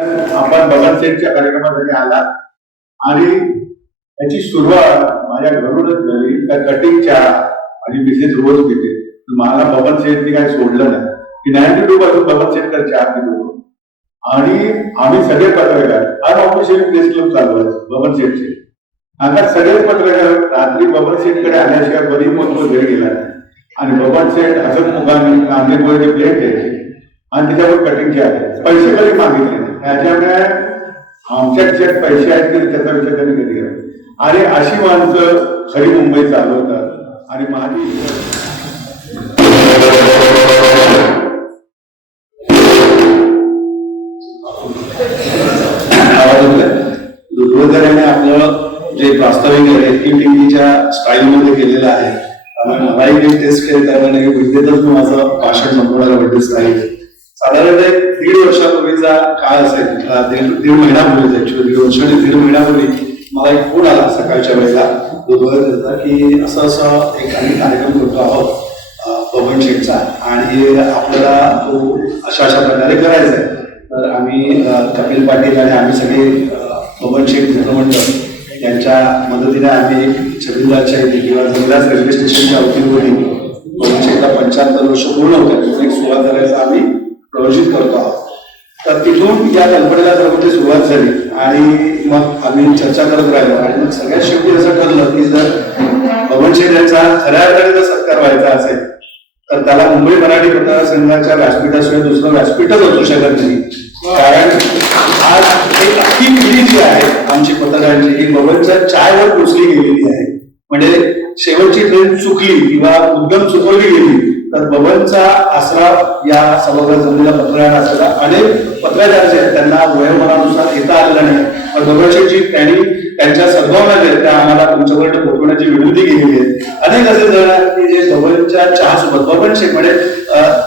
आपण बबन सेटच्या कार्यक्रमासाठी आला आणि त्याची सुरुवात माझ्या घरूनच झाली. त्या कटिंगच्या माझी मिसेस रोज पिते, मला बबन सेटनी काही सोडलं नाही की 92 पासून बबन सेटकर चहा पितो आणि आम्ही सगळे पत्रकार आज ऑफिशियल प्रेस क्लब चालवायचं बबन सेटचे. आता सगळेच पत्रकार रात्री बबन सेटकडे आल्याशिवाय बरी मोठं घरी गेला आणि बबन सेट हसत मुखाने कांदे पोळीचे प्लेट द्यायचे आणि त्याच्यावर कटिंगचे आले. पैसे कधी मागितले नाही, त्याच्यामुळे आमच्याकडे पैसे आहेत तरी त्याचा विचार त्यांनी कधी केला. आणि अशी माणसं खरी मुंबई चालवतात आणि माझी दुर्दैवाने आपलं जे प्रास्ताविक आहे की टीव्हीच्या स्टाईलमध्ये केलेलं आहे. मलाही एक टेस्ट केली त्यामुळे विद्येतच मी माझं भाषण संपवणारा वडील स्टाईल साधारणतः 1.5 वर्षापूर्वीचा काळ असेल, 1.5 महिन्यापूर्वी ऍक्च्युअली 1.5 वर्ष आणि 1.5 महिन्यापूर्वी मला एक फोन आला सकाळच्या वेळेला दोघं की असं एक आम्ही कार्यक्रम करतो आहोत बबन शेठचा आणि आपल्याला तो अशा प्रकारे करायचा आहे. तर आम्ही कपिल पाटील आणि आम्ही सगळे बबन शेठ मित्रमंडळ यांच्या मदतीने आम्ही एक छबिंदारच्या इथे किंवा जंगलास रेल्वे स्टेशनच्या अवतीभोवती बबन शेठला 75 वर्ष पूर्ण होत्या तिथून एक सुरुवात करायचा आम्ही प्रयोजित करतो आहोत. तर तिथून या कल्पनेला जर सुरुवात झाली आणि मग आम्ही चर्चा करत राहिलो आणि मग सगळ्यात शेवटी असं ठरलं की जर बबन शेठ यांचा खऱ्या अर्थाने जर सत्कार व्हायचा असेल तर त्याला मुंबई मराठी पत्रकार संघाच्या व्यासपीठाशिवाय दुसरं व्यासपीठच असू शकत नाही. कारण आज एक अख्खी पिढी जी आहे आमची पत्रकारांची ही बबनच्या चायवर पोचली गेलेली आहे. म्हणजे शेवटची ट्रेन चुकली किंवा मुद्दम चुकवली गेली तर बबनचा आसरा या सभागृहात जमलेल्या पत्रकार असलेला अनेक पत्रकार जे आहेत त्यांना वयोमानानुसार येता आलेला नाही. बबनची त्यांनी त्यांच्या सद्भावना जे आहेत त्या आम्हाला तुमच्यापर्यंत पोहोचवण्याची विनंती केलेली आहे. अनेक असे जण आहेत की जे बबनच्या चहासोबत बबन शेठ म्हणजे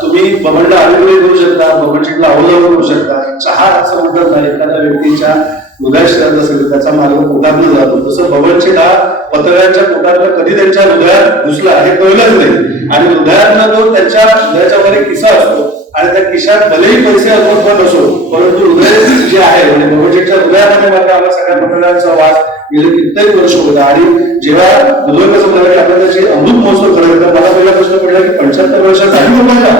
तुम्ही बबनला अभिप्राय करू शकता, बबन शेठला अवलंबून करू शकता. चहा असं म्हणतात ना एखाद्या व्यक्तीच्या हृदयात असेल त्याचा मार्ग पोटातनं जातो, तसं बबन शेठ हा पत्रकारांच्या पोटातनं कधी त्यांच्या हृदयात घुसला हे कळलंच नाही आणि हृदयातनं तो त्यांच्या हृदयाच्या वर एक किस्सा असतो आणि त्या खिशात भलेही पैसे अल्पत असो परंतु हृदय जे आहे म्हणजे बबन शेठच्या हृदयामध्ये मात्र आम्हाला सगळ्या पत्रकारांचा वास गेले कित्येक वर्ष होता. आणि जेव्हा हृदय कसं झालं की आपण त्याची अमृत महोत्सव करायचं तर मला पहिला प्रश्न पडला की 75 वर्षात झाली लोकांना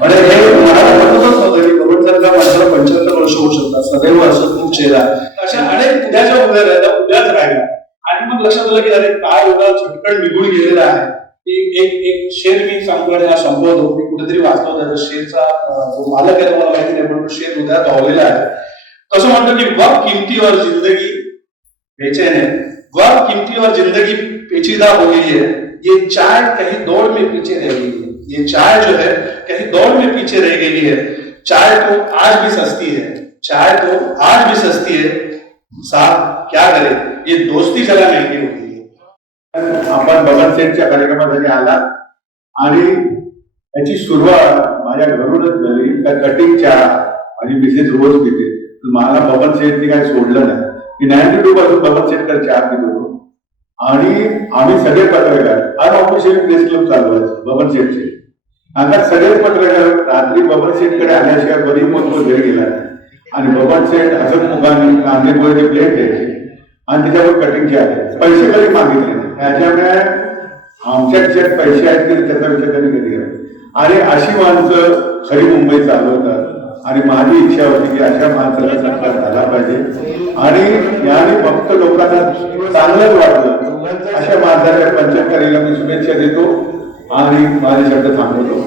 म्हणजे हे मला वाटतच नव्हतं की बबन सारख्या माणसाला 75 वर्ष होऊ शकतात. सदैव हसतमुख चेहरा अशा अनेक उद्याच्या उद्याच राहिला आणि मग लक्षात आलं की अरे काय एवढा झटकन निघून गेलेला आहे. एक शेर मी सांगतो आणि हा संपवतो. मी कुठेतरी वाचतो त्याचा शेरचा जो मालक आहे मला माहिती नाही पण तो शेर उद्या धावलेला आहे. कसं म्हणतो की वक्त कीमती और जिंदगी बेचैन है, वक्त कीमती और जिंदगी पेचीदा हो गई है, ये चाय कहीं दौड़ में पीछे रह गई है. ये चाय जो है कहीं दौड़ में पीछे रह गई है. चाय तो आज भी सस्ती है, चाय तो आज भी सस्ती है. साहब क्या करे ये दोस्ती जरा महंगी हो गई है. आपण बबन सेटच्या कार्यक्रमासाठी आला आणि त्याची सुरुवात माझ्या घरूनच झाली. त्या कटिंगच्या माझी मिसेस रोज पिते, मला बबन सेटनी काही सोडलं नाही की 92 पासून बबन सेटकर चहा पितो आणि आम्ही सगळे पत्रकार आज ऑफिशियल प्रेस क्लब चालवायचं बबन सेटचे. आता सगळेच पत्रकार रात्री बबन सेटकडे आल्याशिवाय बरी मोठं घरी गेला आणि बबन सेट हसत मुखाने कांदे पोळीचे प्लेट द्यायचे आणि त्याच्यावर कटिंगचे आले. पैसे कधी मागितले नाही, त्याच्यामुळे आमच्याकडे पैसे आहेत तरी त्याचा विचार त्यांनी कधी केला. आणि अशी माणसं खरी मुंबई चालवतात आणि माझी इच्छा होती की अशा माणसाला सत्कार झाला पाहिजे आणि याने फक्त लोकांना चांगलंच वाटलं. अशा माणसाच्या 75वीला मी शुभेच्छा देतो आणि माझे शब्द थांबवतो.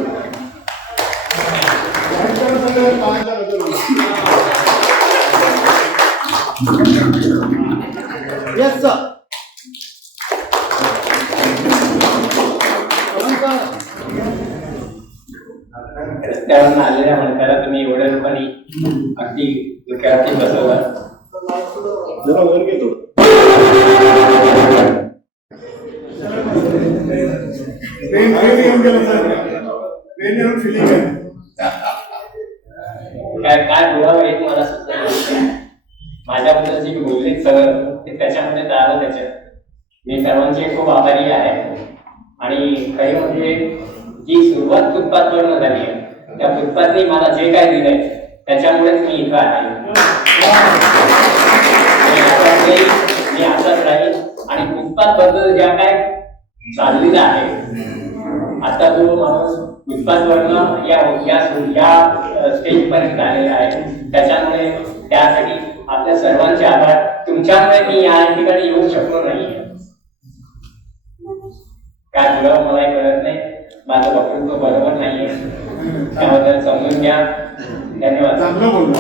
Yes, sir. रस्त्यावर आलेल्या म्हणताना तुम्ही एवढ्या लोकांनी अगदी डोक्यावरती बसवलं. जरा वर घेतो. काय बोलावं हेच मला सुचलं. माझ्याबद्दल जी बोलली सगळं ते त्याच्यामध्ये आलं. त्याच्यात मी सर्वांचे खूप आभारी आहे आणि खरी म्हणजे जी सुरुवात फुटपाथवरून झाली आहे त्या फुटपाथने मला जे काय दिलंय त्याच्यामुळेच मी इथं आहे. मी आताच राहील आणि फुटपाथ बद्दल ज्या काय चाललेलं आहे आता तो माणूस फुटपाथ वरनं या स्टेज पर्यंत आलेला आहे. त्याच्यामुळे त्यासाठी आपल्या सर्वांचे आभार. तुमच्यामुळे मी या ठिकाणी येऊ शकलो नाही. काय बोलावं मला कळत नाही. माझं वक्तव्य बरोबर नाहीये त्याबद्दल समजून घ्या. धन्यवाद. चांगलं बोललो.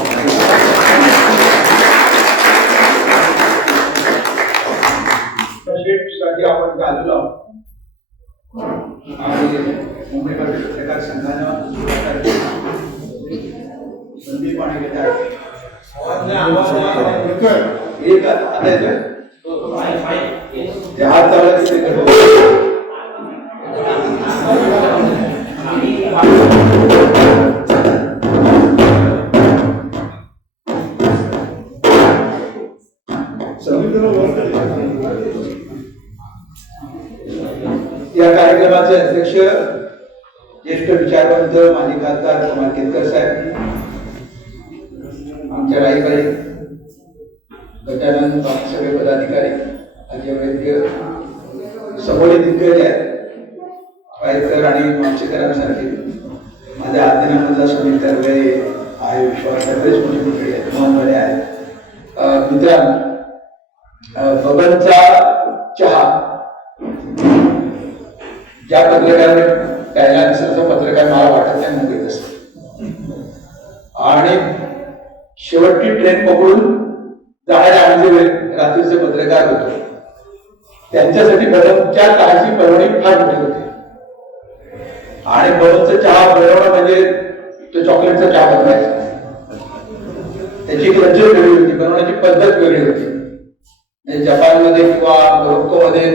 साठी आपण गाजलो आणि मुंबई पत्रकार संघानं संदीप आणि एक आता येतोय ते हात चालला या कार्यक्रमाचे अध्यक्ष ज्येष्ठ विचारवंत माजी खासदार कुमार केतकर साहेब, आमच्या राईबाई गजानन सगळे पदाधिकारी, अजय वैद्य, समोर दिग्गज आहेत रायकर आणि मागचेकरांसारखे, माझ्या आज्ञानामधला समीर तरवे आहे, विश्वास बरेच मोठे मोठे आहेत, मोहनकडे आहेत. मित्रांनो, बबनचा चहा ज्या पत्रकाराने प्यायला नसेल पत्रकार मला वाटत नाही मुंबईत असत. आणि शेवटची ट्रेन पकडून जाणारे आम्ही जे रात्रीचे पत्रकार होतो त्यांच्यासाठी बबनच्या चहाची पर्वणी फार मोठी होती. आणि बबनचा चहा बनवणं म्हणजे तो चॉकलेटचा चहा बनवायचा. त्याची एक रचना वेगळी होती, बनवण्याची पद्धत वेगळी होती. जपानमध्ये किंवा मोरोक्कोमध्ये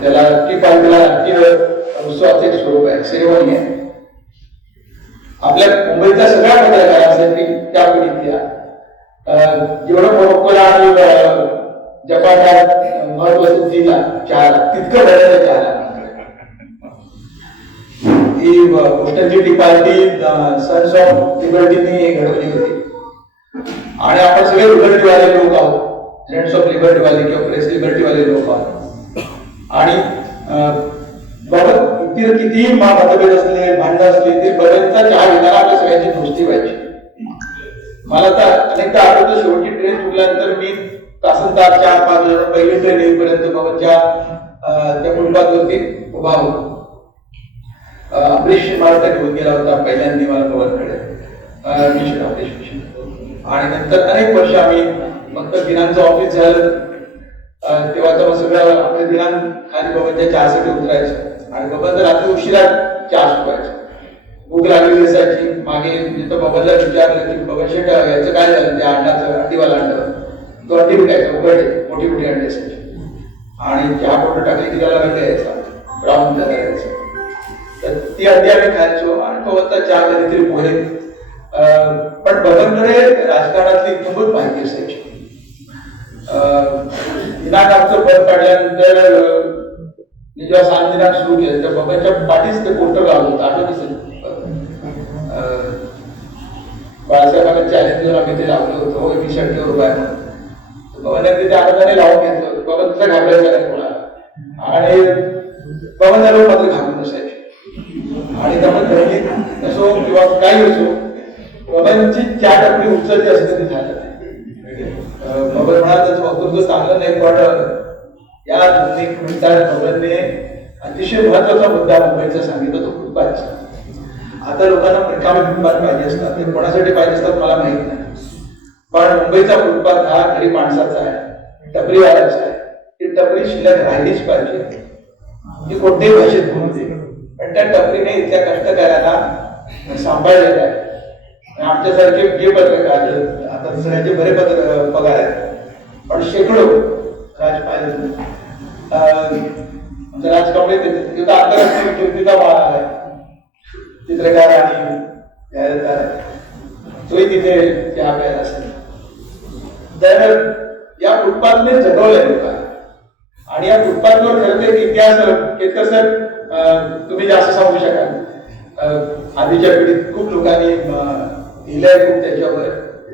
त्याला टिपाला राष्ट्रीय उत्सवाचे एक स्वरूप आहे, सेरेमनी आहे. आपल्या मुंबईतल्या सगळ्या पत्रकारांसाठी त्या पिढीतल्या जेवढं मोरोक्कोला आणि जपानला महत्व दिला चहाला तितकं भरायचं चहाला. ही गोष्टांची टी पार्टी सन्स ऑफ लिबर्टीने घडवली होती. आणि आपण सगळे लिबर्टीवाले लोक आहोत, फ्रेंड्स ऑफ लिबर्टीवाले किंवा प्रेस लिबर्टीवाले लोक आहोत. आणि बाबत इतर कितीही मतभेद असले, भांडण असले, ते बबनचा चहा घेताना आपल्या सगळ्यांची दोस्ती व्हायची. मला तर अनेकदा आठवतं शेवटची ट्रेन चुकल्यानंतर मी तासन तास 4-5 जण पहिली ट्रेन येईपर्यंत बबनच्या त्या फुटपाथवरती उभा होतो. अमरीश मला घेऊन गेला होता पहिल्यांदा मला बबनकडे, आणि नंतर अनेक वर्ष आम्ही फक्त दिनांचं ऑफिस झालं तेव्हा तर सगळं आपल्या दिनांत खाली बबनच्या चहासाठी उतरायचं आणि बबन तर रात्री उशिरा चहा सुकायचं. भूक लागलेली असायची. मागे जिथं बबनला विचारलं की बबन शेट याचं काय झालं, त्या अंडाचं अंडीवाला अंड तो अंडी विकायचा, उघडे मोठी मोठी अंडी असायची. आणि चहा पावडर टाकली की त्याला रंग यायचा, ब्राऊन कलर यायचा. तर ती अंडी आम्ही खायचो आणि बबनचा चहा कधीतरी पोहे. पण बबनकडे राजकारणातली खूपच माहिती असायची. दिनांक आमचं पद काढल्यानंतर मी जेव्हा 7 दिनांक सुरू केलं तर बबनच्या पाठीच ते पोस्टर लावलं होतं. आठवत असेल बाळासाहेबांना चॅलेंजवर आम्ही ते लावलं होतं, हो 20 रुपये म्हणून. बबनने ते आनंदाने लावून घेतलं होतं. बबन तुझा घाबरायचा नाही कोणाला. आणि बबन झालं मात्र घाबरून असायचे. आणि त्यामुळे घरी असो किंवा काही असो बबनची 4 टक्के उचलती असं कधी झालं नाही. बबन म्हणाल त्याचं वक्तव्य चांगलं नाही, पण या 2-1 मिनिटात बबनने अतिशय महत्वाचा मुद्दा मुंबईचा सांगितलं, तो फुटपाथचा. आता लोकांना रिकामे फुटपाथ पाहिजे असतात, ते कोणासाठी पाहिजे असतात मला माहित नाही, पण मुंबईचा फुटपाथ हा गरीब माणसाचा आहे, टपरीवाल्याचा आहे. ती टपरी शिल्लक राहिलीच पाहिजे. ती कोणत्याही भाषेत बोलते, पण त्या टपरीने इथल्या कष्टकऱ्याला सांभाळलेलं आहे. आमच्यासारखे जे पत्रकार आता सगळ्यांचे बरे पगार आहेत, पण शेकडो राजकांबळे तिथं आंतरराष्ट्रीय कीर्तीचा वाळा आहे, चित्रकार आणि जाहिरातदार आहे, तोही तिथे चहा प्यायला असेल. तर या फुटपाथने जगवलंय लोकांना. आणि या फुटपाथवर खरं तर इतिहास केतकर सर तुम्ही जास्त सांगू शकाल. आधीच्या पिढीत खूप लोकांनी लिहिलंय, खूप त्याच्यावर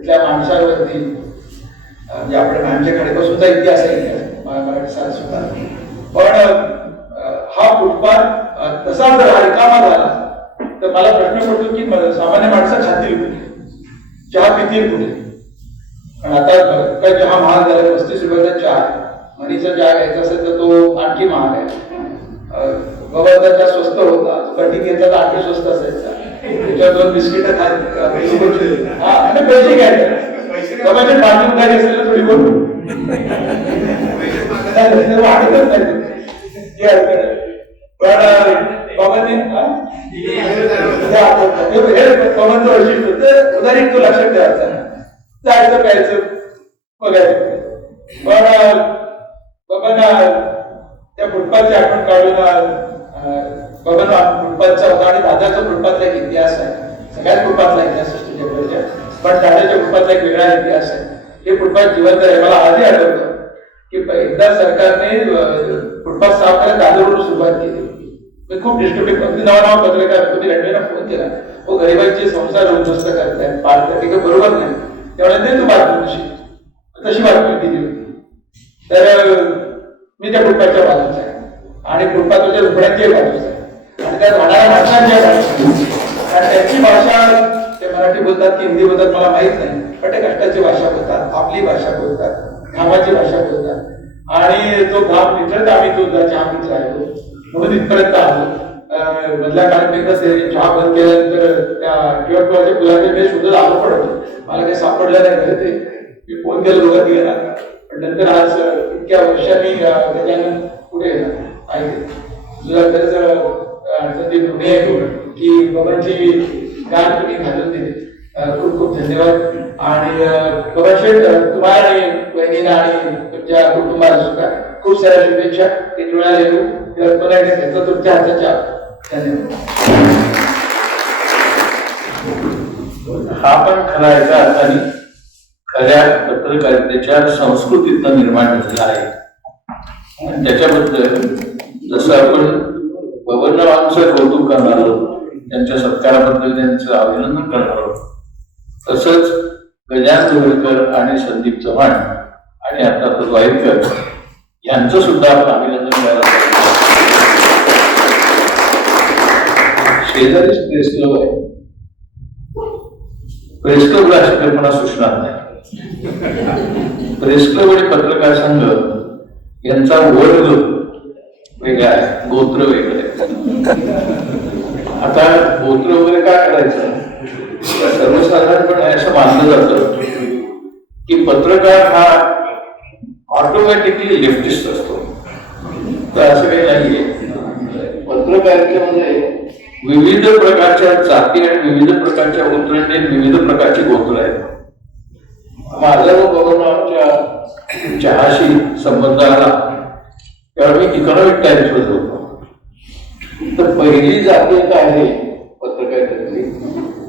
तिथल्या माणसांवरती म्हणजे आपल्या मॅमच्या खाडीपासूनचा इतिहास आहे मराठी साल सुद्धा. पण हा फुटपाथ तसा जर रिकामा झाला तर मला प्रश्न पडतो की सामान्य माणसं खातील कुठे, चहा पितील कुठे. कारण आता काय चहा महाग झाला, 35 रुपयाचा चहा, मनीचा चहा घ्यायचा असेल तर तो आणखी महाग आहे. गव्हाचा चहा स्वस्त होता, कटिंग घ्यायचा तर आणखी स्वस्त असायचा. त्याच्यावर 2 बिस्किट पैसे घ्यायचे. गव्हाचे पाणी उधारी असेल थोडी बोलू वाटतच नाही. पण बाबांनी उदाहरण तो लक्षात ठेवायचा, जायचं प्यायचं बघायचं. पण बाबांना त्या फुटपाथची आठवण काढून बाबांना फुटपाथचा होता आणि दादाचा फुटपाथला एक इतिहास आहे. सगळ्याच फुटपाथला इतिहास असतो जगभरच्या, पण दादाच्या फुटपाथला एक वेगळा इतिहास आहे. हे फुटपाथ जिवंत आहे. मला आधी आठवतं की एकदा सरकारने फुटपाथ साफ करायला दादरवरून सुरुवात केली. मी खूप डिस्ट्रिक्ट नवा पत्रकार कधी रणवीरला फोन केला, हो गरिबांचे संसार उद्ध्वस्त करतायत, पाडतात, ते बरोबर नाही. त्यामुळे नाही तू बातमी तशी बातमी दिली होती. तर मी त्या फुटपाथच्या बाजूचा आहे आणि फुटपाथच्या रुपयांच्या बाजूचा आहे आणि त्या राहणाऱ्या माणसांच्या बाजूचा. आणि त्यांची भाषा ते मराठी बोलतात की हिंदी बोलतात मला माहित नाही, पण ते कष्टाची भाषा बोलतात, आपली भाषा बोलतात, घामाची भाषा बोलतात. आणि तो घाम तिथेच आम्ही तो चहा पित राहिलो म्हणून इथपर्यंत आलो. मधल्या काळात एकदा चहा बंद केल्यानंतर त्या टिळकवाच्या फुलाचे मी शोधत आलो पण होतो. मला काही सापडलं नाही घरी. ते मी फोन केला दोघांनी गेला, पण नंतर आज इतक्या वर्षांनी त्याच्यानं पुढे तुझा खरंच पुणे की बाबांची गाण तुम्ही घालून दिली. खूप खूप धन्यवाद. आणि बाबा शेठ तुम्हाला आणि बहिणीला आणि तुमच्या कुटुंबाला सुद्धा खूप साऱ्या शुभेच्छा. ते डोळ्याला येऊ त्याचा तुमच्या हाताच्या धन्यवाद. हा पण खरा याचा अर्थाने खऱ्या पत्रकारितेच्या संस्कृतीतनं निर्माण झालेला आहे. आणि त्याच्याबद्दल जसं आपण बबनरावांचं कौतुक करणार आहोत, त्यांच्या सत्काराबद्दल त्यांचं अभिनंदन करणार आहोत, तसंच गजानन जोगळेकर आणि संदीप चव्हाण आणि आता वाईकर यांचं सुद्धा आपण अभिनंदन करायला पाहिजे. शेजारीच प्रेस क्लब आहे. प्रेस क्लबला अशी कल्पना सुचणार नाही. प्रेस क्लब आणि पत्रकार संघ यांचा वर्ग वेगळा आहे, गोत्र वेगळं आहे. आता गोत्र वगैरे काय करायचं, सर्वसाधारणपणे असं मानलं जातं की पत्रकार हा ऑटोमॅटिकली लेफ्टिस्ट असतो. तर असं काही नाहीये. पत्रकारितेमध्ये विविध प्रकारच्या जाती आणि विविध प्रकारच्या उतरंडी, विविध प्रकारची गोत्र आहेत. माझा व बबनरावांच्या चहाशी संबंध आला तेव्हा मी इकॉनॉमिक टाइम्स मध्ये होतो. तर पहिली जाती काय आहे पत्रकारितेतली,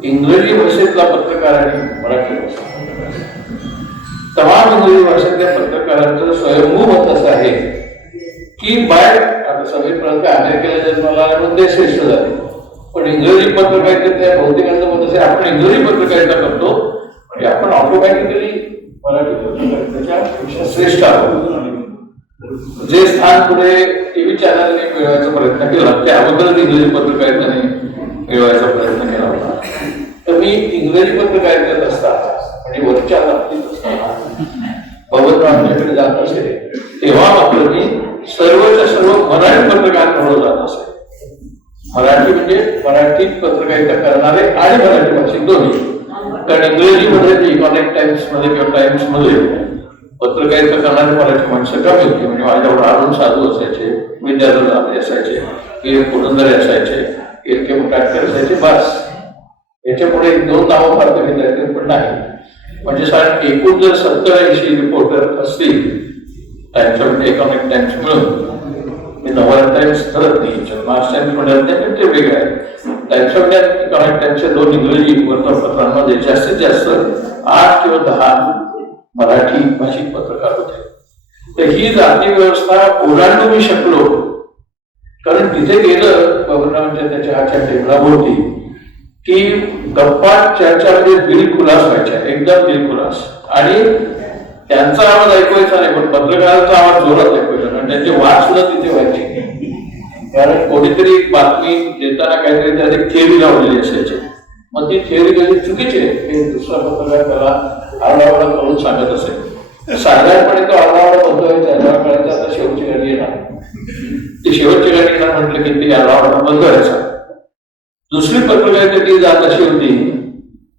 इंग्रजी भाषेतला पत्रकार आणि मराठी भाषा. तमाम इंग्रजी भाषेतल्या पत्रकारांचं स्वयंभू मत असं आहे की बाय आता सगळेपर्यंत अमेरिकेला जन्माला देश श्रेष्ठ झाले, पण इंग्रजी पत्रकारितेतल्या बहुतेकांचं मत असे आपण इंग्रजी पत्रकारिता करतो म्हणजे आपण ऑटोमॅटिकली मराठी पत्रकारितेच्या श्रेष्ठ आहोत. जे स्थान पुढे टीव्ही चॅनलने मिळवायचा प्रयत्न केला त्याबद्दल इंग्रजी पत्रकारितेने मिळवायचा प्रयत्न केला होता. तर मी इंग्रजी पत्रकारितेत असताना म्हणजे वरच्या बाबतीत असताना बबनरावांच्याकडे जात असे तेव्हा मात्र मी सर्वच्या सर्व मराठी पत्रकारांकडे जात असे. मराठी म्हणजे मराठीत पत्रकारिता करणारे आणि मराठी भाषिक दोन्ही. कारण इंग्रजीमध्ये इकॉनॉमिक टाइम्स मध्ये किंवा टाइम्स मध्ये पत्रकारिता करणारे मराठी माणसं कमी होती. म्हणजे माझ्यावर अरुण साधू असायचे, विद्याधर असायचे, पुरंदरे असायचे, के मुकाटकर असायचे, बस. याच्या पुढे 2 नावं फार घेतले पण नाही. म्हणजे साधारण एकूण जर 70-80 रिपोर्टर असतील टाइम्स ऑफ इकॉनॉमिक टाइम्स मिळून, नवभारत टाइम्स धरत नाही, महाराष्ट्र टाइम्स म्हणत नाही, पण ते वेगळं आहे. टाइम्स ऑफ इकॉनॉमिक टाइम्सच्या 2 इंग्रजी वर्तमानपत्रांमध्ये जास्तीत जास्त 8 किंवा 10 मराठी भाषिक पत्रकार होते. तर ही जाती व्यवस्था ओलांडू मी शकलो कारण तिथे गेलं बबनरावांच्या त्याच्या टेबलाभोवती की गप्पा चर्चामध्ये दिलखुलास व्हायच्या, एकदम दिलखुलास. आणि त्यांचा आवाज ऐकवायचा नाही, पण पत्रकारांचा आवाज जोरात ऐकवायचा आणि त्यांचे वाद सुद्धा तिथे व्हायचे. कारण कोणीतरी बातमी देताना काहीतरी त्याने थेअरी लावलेली असायची, मग ती थेअरी कधी चुकीची आहे हे दुसरा पत्रकार त्याला आरडाओरडा करून सांगत असेल. साधारणपणे तो आरडाओरडा बंद त्याला कळायचं आता शेवटची गाडी येणार, ती शेवटची गाडी येणार म्हटलं की ती आरडाओरडा बंद व्हायचा. दुसरी पत्रकारिता जात अशी होती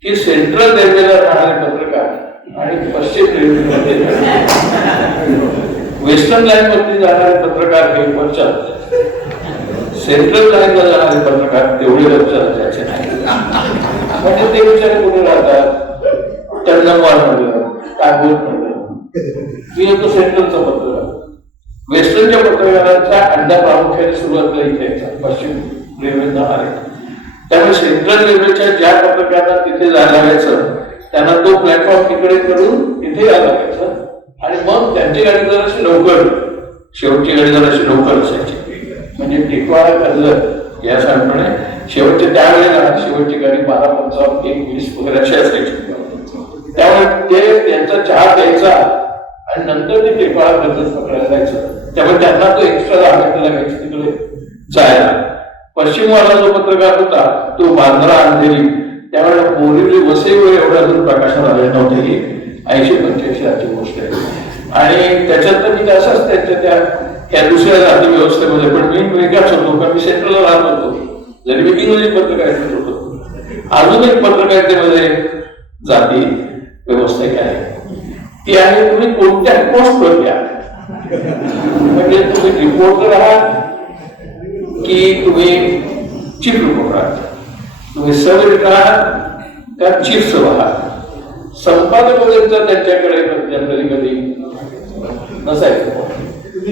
की सेंट्रल रेल्वेला राहणारे पत्रकार आणि पश्चिम रेल्वेमध्ये वेस्टर्न लाईन वरती जाणारे पत्रकार हे वरच्या, सेंट्रल लाईनला जाणारे पत्रकार तेवढे लक्षात द्यायचे नाही. म्हणजे ते विचार कुठे राहतात, चंदनवार म्हणलं, कागोल म्हणलं, मी होतो सेंट्रलचा पत्रकार. वेस्टर्नच्या पत्रकारांचा अड्डा प्रामुख्याने सुरुवातीला इथे यायचा, पश्चिम रेल्वे जाणारे. त्यामुळे सेंट्रल रेल्वेच्या ज्या पत्रकारांना तिथे जायला लागायचं त्यांना तो प्लॅटफॉर्म तिकडे करून तिथे यायला लागायचं. आणि मग त्यांची गाडी जराशी लवकर, शेवटची गाडी जराशी लवकर असायची. म्हणजे टिकवाळा कर्जत या साधारणपणे शेवटच्या त्यावेळेला शेवटची गाडी 12:55, 1:20 वगैरे अशी असायची. त्यामुळे ते त्यांचा चहा द्यायचा आणि नंतर ते टिकवाळा कर्जत पकडायला जायचं. त्यामुळे त्यांना तो एक्स्ट्रा लागायला लागायचं तिकडे जायला. पश्चिमवाला जो पत्रकार होता तो बांद्रा अंधेरी, त्यावेळेला बोरिवली वसईवर एवढा अजून प्रकाशन आले नव्हते. 80-85 गोष्ट आहे. आणि त्याच्यात तर मी असंच त्यांच्या त्या दुसऱ्या जाती व्यवस्थेमध्ये, पण मी वेगळाच होतो कारण मी सेंट्रलला राहत होतो, जरी मी इंग्रजी पत्रकारितेत होतो. अजून एक पत्रकारितेमध्ये जाती व्यवस्था काय आहे ती आहे, तुम्ही कोणत्या पोस्टवर घ्या. म्हणजे तुम्ही रिपोर्टर आहात की तुम्ही चीफ रिपोर्टर आहात, तुम्ही सब एडिटर आहात का चीफ सब आहात. संपादक वगैरे त्यांच्याकडे कधी कधी नसायचं.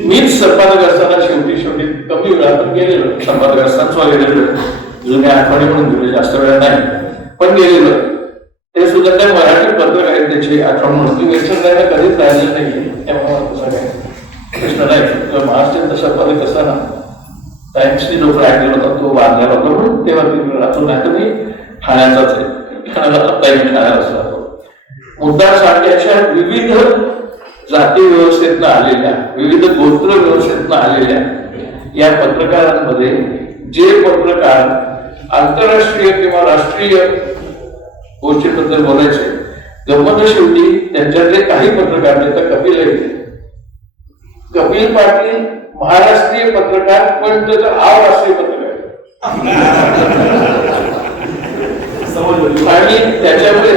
मीच संपादक असताना शेवटी कमी वेळा पण गेलेलो, संपादक असताना गेलेलो, जुन्या आठवणी म्हणून गेले, जास्त वेळा नाही पण गेलेलो. ते सुद्धा त्या मराठी पत्रकारितेची आठवण म्हणून ती वेस्टर्न लाईनला कधीच राहिलेलं नाही. त्यामुळे तसं काय प्रश्न नाही. महाराष्ट्रात संपादक असताना टाइम्सनी जो फ्लॅट गेला होता तो बांधलेला होता म्हणून तेव्हा तिकडे राहतो. नाही तर मी ठाण्याचाच आहे, ठाण्याला असतो. मुद्दा सांगते अशा विविध जाती व्यवस्थेतनं आलेल्या, विविध गोत्र व्यवस्थेतनं आलेल्या या पत्रकारांमध्ये जे पत्रकार आंतरराष्ट्रीय किंवा राष्ट्रीय गोष्टीबद्दल बोलायचे, गंमत शेवटी त्यांच्यातले काही पत्रकार तर कपिल येते. कपिल पाटील महाराष्ट्रीय पत्रकार पण त्याचा अराष्ट्रीय पत्रकार आणि त्याच्यामुळे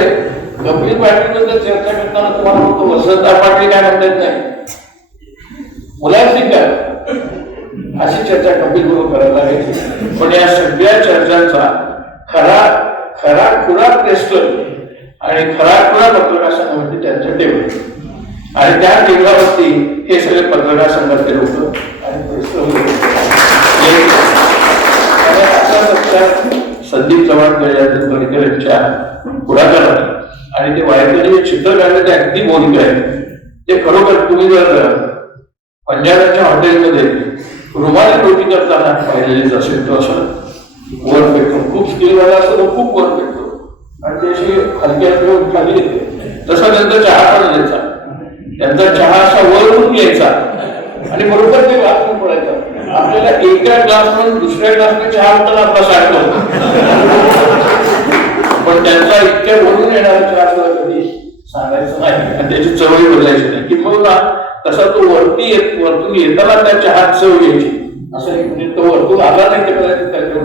कपिल पाटील बद्दल चर्चा करताना तुम्हाला म्हणतो वसंतराव पाटील काय म्हणतात नाही, मुलायम का अशी चर्चा कपिल बरोबर करायला लागायची. पण या सगळ्या चर्चांचा खरा खुरा प्रेस्टर आणि खरा खुरा पत्रकार संघामध्ये त्यांचं टेबल आणि त्या टेबलावरती हे सगळे पत्रकार संघातले लोक आणि संदीप चव्हाण यांच्या पुढाकाराने आणि ते वायकरी जे चित्र काढले ते अगदी मोहित आहे. ते खरोखर तुम्ही जर पंजाबच्या हॉटेलमध्ये रुमाली रोटी करताना पाहिलेलीच असेल तर असं वर फेकतो, खूप स्किल वाला असतो तो खूप वर फेकतो आणि ते अशी हलक्या खाली येते. तसा त्यांचा चहा पण द्यायचा, त्यांचा चहा असा वरून घ्यायचा आणि बरोबर ते ग्लास पडायचा. आपल्याला एका ग्लास म्हणून दुसऱ्या ग्लासने चहा होताना आपला साठतो, पण त्यांचा इतक्या वरून येणारा चहा कधी सांगायचं नाही आणि त्याची चवही बदलायची नाही. किंवा तसा तो वरतून येताना त्या चहात चव यायची, असं म्हणजे तो वरतून आला नाही ते कदाचित त्याच्यावर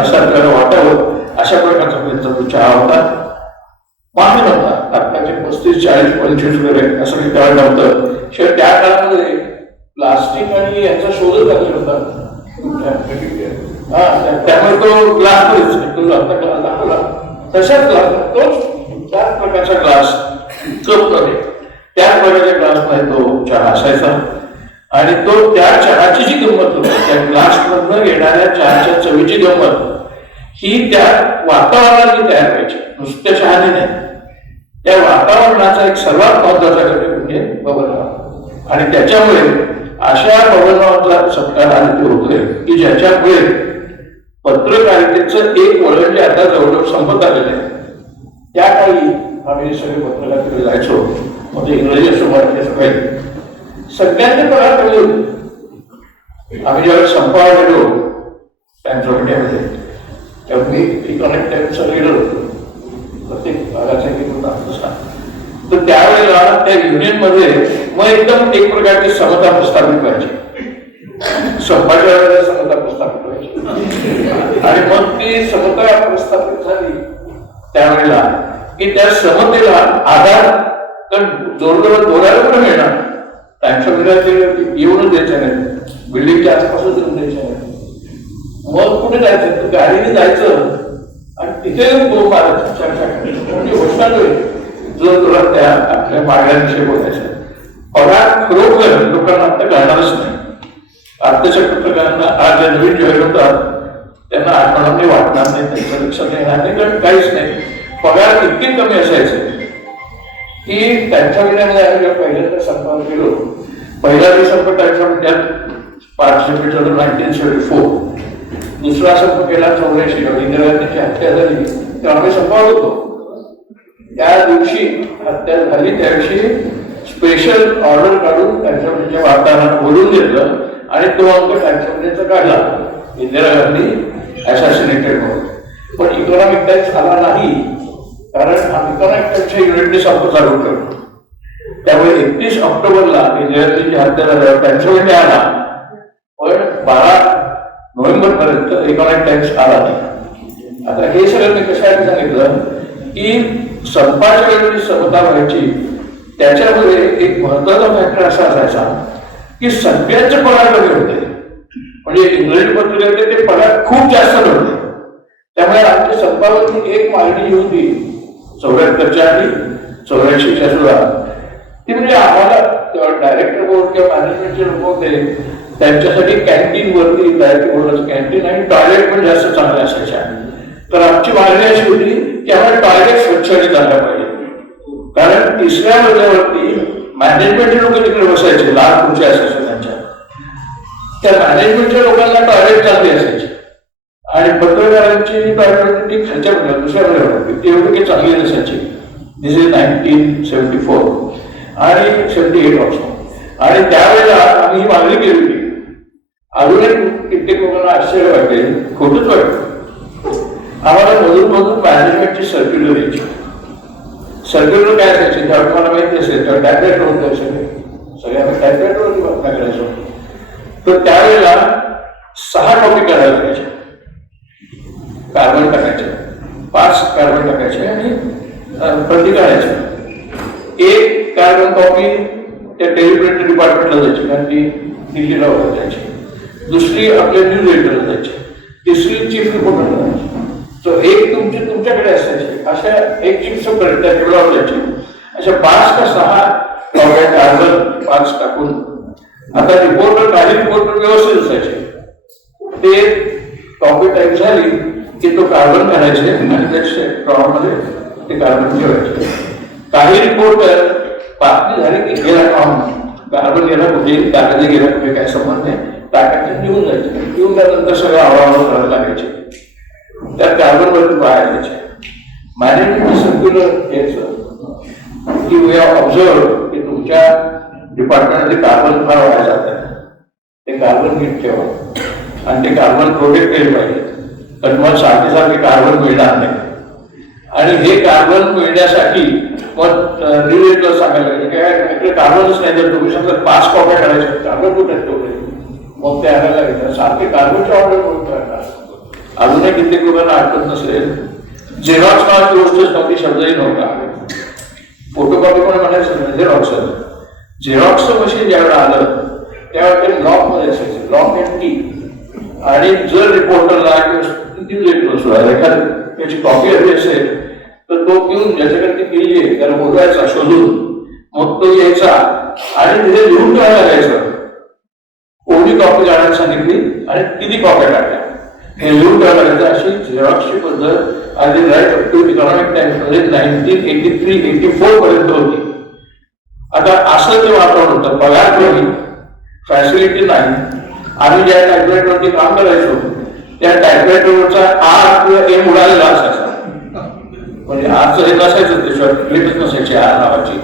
असं आपल्याला वाटावं अशा प्रकारचा त्यांचा तो चहा होता. मागे नव्हता, आताचे 35-40-45 वगैरे असं काही त्यावेळेस नव्हतं. शिवाय त्या काळामध्ये प्लास्टिक आणि याचा शोधच लागला होता. त्यामुळे तो ग्लास दाखवला तशाच ग्लास, तोच त्याच प्रकारचा ग्लास त्याच प्रकारच्या ग्लासमध्ये तो चहा असायचा आणि तो त्या चहाची जी गंमत होती, त्या ग्लास मधनं येणाऱ्या चहाच्या चवीची गंमत ही त्या वातावरणाची तयार व्हायची, नुसत्या चहाने नाही. त्या वातावरणाचा एक सर्वात महत्वाचा घटक म्हणजे बबनराव आणि त्याच्यामुळे अशा बबनरावांचा सत्कार आदित्य होतोय की ज्याच्यामुळे पत्रकारितेचं एक वळण जे आता जवळजवळ संपत आलेलं आहे. त्या काळी आम्ही सगळे पत्रकारितेकडे जायचो, म्हणजे इंग्रजी असो मराठी असो काही सगळ्यांचे पगार कमी होते. आम्ही ज्यावेळेस संपावर गेलो टाइम्स ऑफ इंडियामध्ये, तेव्हा मी इकॉनॉमिक टाइम्सचा लीडर होतो, प्रत्येक भागाचा एक होता तसा. तर त्यावेळेला त्या युनियनमध्ये मग एकदम एक प्रकारची समता प्रस्थापित व्हायची. संपाच्या वेळेला समता प्रस्थापित व्हायची आणि मग ती समता प्रस्थापित झाली त्यावेळेला की त्या समतेला आधार तर जोरजोरात बोलायला पण मिळणार. टाइम्स ऑफ इंडियाचे येऊनच द्यायचं नाही, बिल्डिंगच्या आसपासच येऊन द्यायचं नाही. मग कुठे जायचं तर गाडीने जायचं आणि तिथे मारायचं चर्चा करायची. म्हणजे घोषणा जोर त्या आपल्या मागण्यांविषयी बोलायचं. पगार खरोखर लोकांना आता कळणारच नाही. आत्ताच्या पत्रकारांना आज ज्या नवीन जॉईन होतात त्यांना आठवणाने वाटणार नाही, त्यांचं लक्षात येणार नाही, कारण काहीच नाही. पगार इतके कमी असायचे की त्यांच्या महिन्यामध्ये आम्ही जेव्हा पहिल्यांदा संपावर गेलो, पहिला संप त्यांच्या त्यात पार्टिसिपेट झालो 1974, दुसरा संप केला 84 इंदिरा गांधीची हत्या झाली तेव्हा आम्ही संपावर होतो. त्या दिवशी हत्या झाली त्या दिवशी स्पेशल ऑर्डर काढून त्यांच्या वार्ताहरांना बोलून घेतलं आणि तो अंक त्यांच्या काढला, इंदिरा गांधी असॅसिनेटेड म्हणून. पण इकॉनॉमिक टाइम्स आला नाही, कारण इकॉनॉमिक टाइम्सच्या युनिटने संप चालू ठेवला. त्यामुळे 31 ऑक्टोबरला इंदिरा गांधीची हत्या झाल्यावर त्यांच्या आला, पण 12 नोव्हेंबर पर्यंत इकॉनॉमिक टाइम्स आला नाही. आता हे सगळं मी कशासाठी सांगितलं की संपाच्या वेळी समता व्हायची, त्याच्यामध्ये एक महत्वाचा फॅक्टर असा असायचा की सगळ्यांचे पगार कमी होते. म्हणजे इंग्रजी पत्रिकेचे ते पगार खूप जास्त नव्हते. त्यामुळे आमच्या संपावरती एक मागणी जी होती 74च्या आणि 84च्या सुद्धा, ती म्हणजे आम्हाला डायरेक्टर बोर्ड किंवा मॅनेजमेंटचे लोक होते त्यांच्यासाठी कॅन्टीन वरती डायरेक्टर बोर्डाचं कॅन्टीन आणि टॉयलेट पण जास्त चांगले असायच्या. तर आमची मागणी अशी होती की आम्हाला टॉयलेट स्वच्छ झाला पाहिजे, कारण तिसऱ्या मजल्यावरती मॅनेजमेंटचे लोक तिकडे बसायचे, लाल खुर्च्या असायच्या त्यांच्या. त्या मॅनेजमेंटच्या लोकांना टॉयलेट चांगली असायची आणि पत्रकारांची टॉयलेट ती खालच्या मजल्यावर दुसऱ्या मजल्यावर ती एवढी काही चांगली नसायची. दिस इज 1974 आणि 78 ऑल्सो. आणि त्यावेळेला आम्ही ही मागणी केली होती. अजूनही कित्येक लोकांना आश्चर्य वाटेल, खोटच वाटतं, आम्हाला मधून मधून मॅनेजमेंटची सर्क्युलर यायची. सर्क्युलर काय असायची तेव्हा तुम्हाला माहिती असेल तर टायपरायटर होतं, सगळे आम्ही टायपरायटरवरती बातम्या करायचो. तर त्यावेळेला 6 कॉपी करायला लागायच्या, कार्बन टाकायचे, 5 कार्बन टाकायचे आणि प्रति काढायचे. एक कार्बन कॉपी त्या टेलिप्रिंटर डिपार्टमेंटला जायची, कारण ती दिल्लीला वगैरे जायची. दुसरी आपल्या न्यूज एडिटरला जायची, तिसरी चीफ रिपोर्टरला जायची. तो एक तुमच्याकडे असायची. अशा एक चीफ रिपोर्टर त्या टेबलावर जायची. अशा 5 का 6 कॉप्या कार्बन 5 टाकून. आता रिपोर्टर काही रिपोर्टर व्यवस्थित असायचे, ते कॉपी टाईप झाली की तो कार्बन काढायचे आणि त्याच्या ड्रॉमध्ये ते कार्बन ठेवायचे. काही रिपोर्टर बातमी झाली की गेला कार्बन गेला कुठे, कागद गेला कुठे, काय संबंध नाही, टाकायचे निघून जायचे. निघून त्यानंतर सगळं आवाज करायला लागायचे. त्या कार्बन वरती बाहेर यायचे. मॅनेजमेंट सर्क्युलर यायचं की वी हॅव ऑब्झर्व की तुमच्या डिपार्टमेंटमध्ये कार्बन फार वाया जात आहे, ते कार्बन नीट ठेवा आणि ते कार्बन प्रोटेक्ट केले पाहिजे, तर तुम्हाला सारखे कार्बन मिळणार नाही. आणि हे कार्बन मिळण्यासाठी मग रिलेटला सांगायला लागेल काय कार्बनच नाही, तर तुम्ही समजा 5 कॉप्या करायच्या, कार्बन कुठे ठेवले, मग ते आणायला लागेल. सारखे कार्बनच्या ऑर्डर करून करणार. अजूनही कित्येक लोकांना आठवत नसेल, झेरॉक्स नावाची गोष्टच नव्हती, शब्दही नव्हता. फोटोकॉपी पण म्हणायचं झेरॉक्स. झेरॉक्सचं मशीन ज्यावेळेला आलं त्यावेळेला ते लॉक मध्ये असायचं, लॉक अँड की. आणि जर रिपोर्टरला किंवा त्याची कॉपी हवी असेल तर तो घेऊन ज्याच्याकडे ती केली त्याला बोलवायचा शोधून, मग तो यायचा आणि तिथे लिहून ठेवायला लागायचं कोणी कॉपी काढायला सांगितली आणि किती कॉप्या काढल्या हे लिहून ठेवायला लागायचं. अशी झेरॉक्सची पद्धत आधी right up to Economic Times मध्ये 1983-84 पर्यंत होती. आता असं ते वातावरण होतं, पगार कमी, फॅसिलिटी नाही. आम्ही ज्या टायपरायटरवरती काम करायचो त्या टायपरायटरवरचा आर किंवा एम उडालेला असायचा. म्हणजे आरचं हे नसायचं, त्याच्यावर प्लेटच नसायची आर नावाची.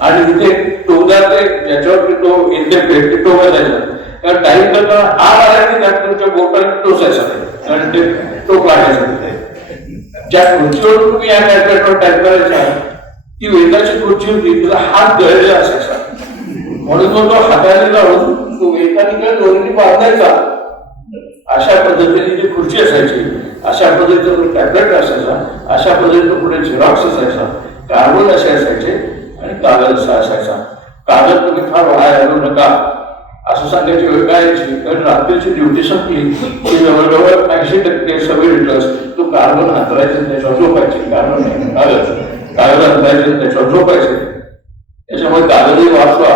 आणि तिथे टोकदार ते ज्याच्यावरती तो इंटरप्रेट ते टोक असायचा. कारण टाईप करताना आर आला की त्यात तुमच्या बोटाने टोचायचा आणि ते टोक लागायचं तिथे. ज्या खुर्चीवर तुम्ही या टायपरायटरवर टाईप करायचा ती वेताची खुर्ची होती, तिचा हात गळलेला असायचा. म्हणून मग तो हाताने लावून तो वेताने दोन्ही बांधायचा. अशा पद्धतीने जी खुर्ची असायची, अशा पद्धतीचा तो टॅबलेट असायचा, अशा पद्धतीने पुढे झेरॉक्स असायचा, कार्बन असे असायचे आणि कागद असा असायचा. कागद तुम्ही फार वाया घालू नका असं सांगायची वेळ काय यायची. कारण रात्रीची ड्युटी संपली की जवळजवळ 80% सगळे रिटर्स तो कार्बन हातरायचे त्याच्यावर झोपायचे. कार्बन नाही, कागद हातरायचे त्याच्यावर झोपायचे. त्याच्यामुळे कागदही वाचवा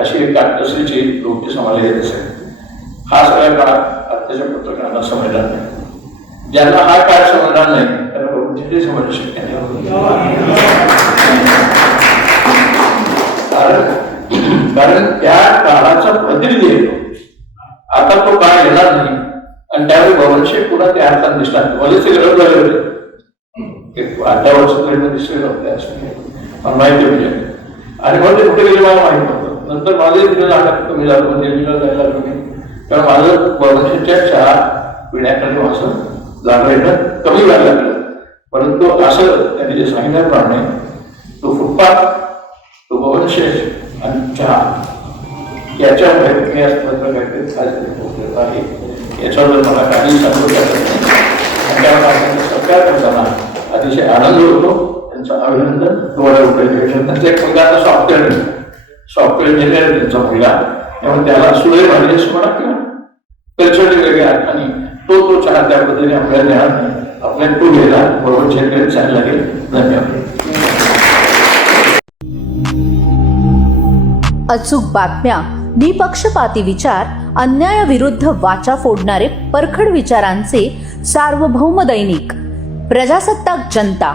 अशी एक काटकसरीची नोटीस आम्हाला येत असेल. हा सगळ्या काळ आत्ताच्या पत्रकारांना समजणार नाही. ज्यांना हा काळ समजणार नाही त्यांना बघून समजणं शक्य नाही. कारण त्या काळाचा प्रतिनिधी येतो. आता तो काळ येणार नाही आणि त्यावेळी भवनशेठ पुन्हा त्या अर्थात दिसणार. मलाच ते गरज झाले होते 8 वर्ष तरी दिसले नव्हते असं माहिती म्हणजे. आणि मग ते कुठे गेले मला माहित नव्हतं. नंतर माझे तिथे नाटक कमी झालं, दिल्लीला जायला लागलो. कारण माझं भवनशेठच्या 4 पिढ्याकडे वाचन जागा येणं कमी व्हायला लागलं. परंतु असं त्यांनी जे सांगितल्याप्रमाणे तो फुटपाथ, तो भवनशेठ आणि चहा याच्यामुळे मी आज पत्रकारितेत आहे. याच्यावर मला काही संतोष नाही. सत्कार करताना अतिशय आनंद होतो. त्यांचं अभिनंदन. त्यांचं एक मुलगा आता सॉफ्टवेअर इंजिनियर त्यांचा मुलगा, त्यामुळे त्याला सुदैव आणि म्हणा किंवा कल्चरली वेगळ्या अर्थाने तो चहा त्या पद्धतीने आपल्याला देणार नाही. आपल्याला तो घ्यायला बरोबर शेतकरी चांगला लागेल. धन्यवाद. अचूक बातम्या, निपक्षपाती विचार, अन्यायाविरुद्ध वाचा फोडणारे परखड विचारांचे सार्वभौम दैनिक प्रजासत्ताक जनता.